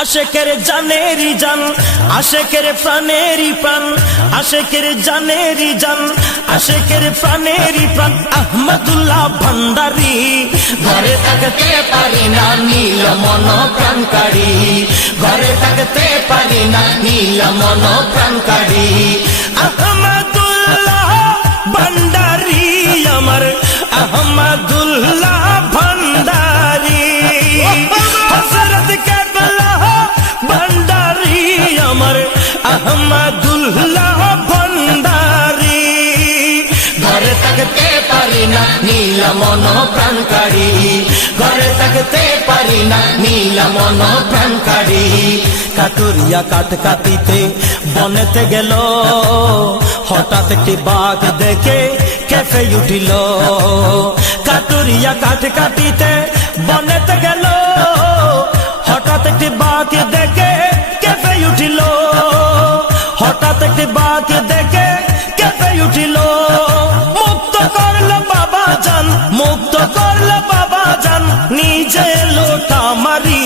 আশেকের জানেরি জান, আশেকের প্রাণেরই প্রাণ, আশেকের জানেরি জান, আশেকের প্রাণেরই প্রাণ আহমদুল্লাহ ভান্ডারী। ঘরে থাকতে পারি না নীল মন প্রাণকারী, ঘরে থাকতে পারি না নীল মন প্রাণকারী। আহমদুল্লাহ ভান্ডারী আমার, আহমদুল্লাহ ভান্ডারী। হযরত কেবলা ভান্ডারী আমার, আহমদুল্লাহ ভান্ডারী। ঘরে থাকতে পারি না নীল মন প্রাণকারী, ঘরে থাকতে পারি না নীল মন প্রাণকারী। কাটুরিয়া কাট কাটিতে বনেতে গেল, হঠাৎ একটি বাঘ দেখে কেঁপে উঠিল। কাটুরিয়া কাট কাটিতে বনেতে গেল, হঠাৎ একটি বাঘ দেখে কেঁপে উঠিল, হঠাৎ একটি বাঘ দেখে কেঁপে উঠিল। মুক্ত করল বাবা জান, মুক্ত করল বাবা জান, নিজে লোটা মারি।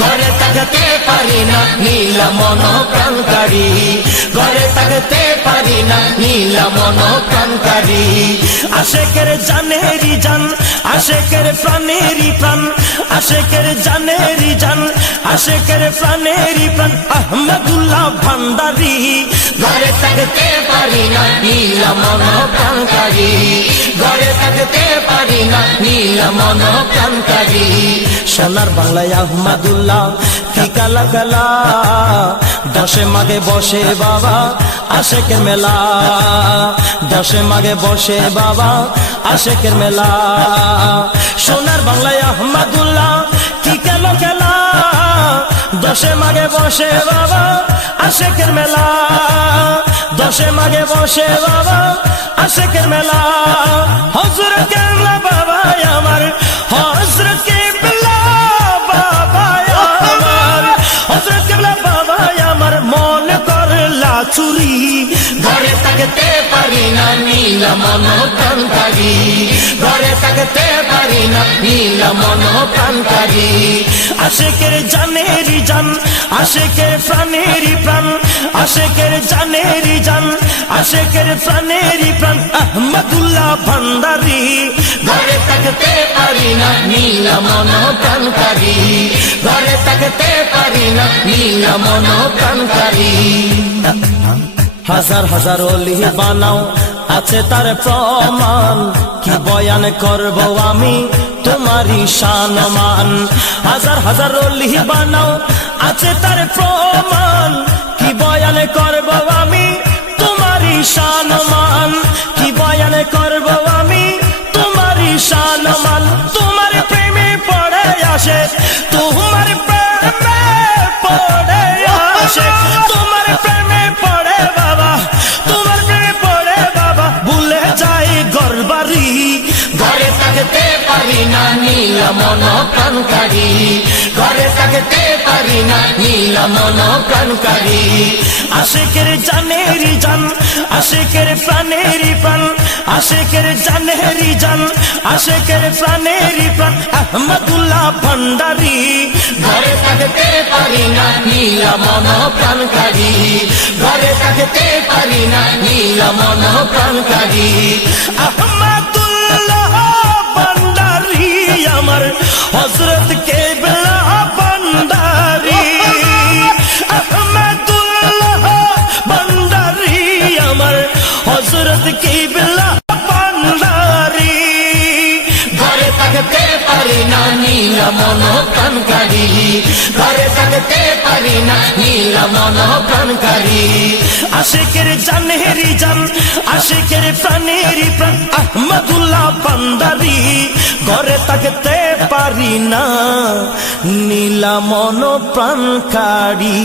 ঘরে থাকতে পারি না নীল মন প্রাণকারী, ঘরে থাকতে পারি না নীল মন প্রাণকারী। আশেকের জানেরি জান, আশেকের প্রাণেরই প্রাণ, আশেকের জানেরি জান, আশেকের প্রাণেরই প্রাণ আহমদুল্লাহ ভান্ডারী। ঘরে থাকতে পারি না নীল মন প্রাণকারী, ঘরে থাকতে পারি না নীল মন প্রাণকারী। সোনার বাংলায় আহমদুল্লাহ কি কালা কালা, দশে মাঘে বসে বাবা আশেকের মেলা, দশে মাঘে বসে বাবা আশেকের মেলা। সোনার বাংলায় আহমদুল্লাহ কি কালো খেলা, দশে মাঘে বসে বাবা আশেকের মেলা, দশে মাঘে বসে বাবা আশেকের মেলা। হযরত কেবলা বাবা আমার, হযরত কেবলা বাবা আমার, হযরত কেবলা বাবা আমার মন করলা চুরি। ঘরে থাকতে পারি না নীল মন প্রাণকারী, ঘরে থাকতে পারি না নীল মন প্রাণকারী। আশেকের জানেরি জান, আশেকের প্রাণেরই প্রাণ, আশেকের জানেরি জান, আশেকের প্রাণেরই প্রাণ আহমদুল্লাহ ভান্ডারী। ঘরে থাকতে পারি না নীল মন প্রাণকারী, ঘরে থাকতে পারি না নীল মন প্রাণকারী। হাজার হাজার ওলি বানাও আছে তার প্রমাণ, কি বয়ান করব আমি তোমারই শানমান। হাজার হাজার ওলি বানাও আছে তার প্রমাণ, কি বয়ান করব আমি তোমারই শানমান, কি বয়ান করব আমি তোমারই শানমান। তোমার প্রেমে পড়ে আসে, তোমার প্রেমে পড়ে আসে, তোমার প্রেমে পড়ে বাবা, তোমার প্রেমে পড়ে বাবা ভুলে যাই ঘরবাড়ি। ঘরে থাকতে পারি না নীল মন প্রাণকারী, ঘরে থাকতে পারি না নীল মন প্রাণকারী। আশেকের জানেরি জান, আশেকের প্রাণেরই প্রাণ, আশেকের জানেরি জান, আশেকের প্রাণেরই প্রাণ আহমদুল্লাহ ভান্ডারী। ঘরে থাকতে পারি না নীল মন প্রাণকারী, ঘরে থাকতে পারি না নীল মন প্রাণকারী। আহমদুল্লাহ ভান্ডারী আমার, হযরত কেবলা ভান্ডারী। আহমদুল্লাহ ভান্ডারী আমার, হযরত কেবলা ভান্ডারী। ঘরে থাকতে পারি না নীল মন প্রাণকারী, ঘরে থাকতে পারি না নীল মন প্রাণকারী। আশেকের জানেরি জান, আশেকের প্রাণেরই প্রাণ আহমদুল্লাহ ভান্ডারী। ঘরে থাকতে পারি না নীল মন প্রাণকারী।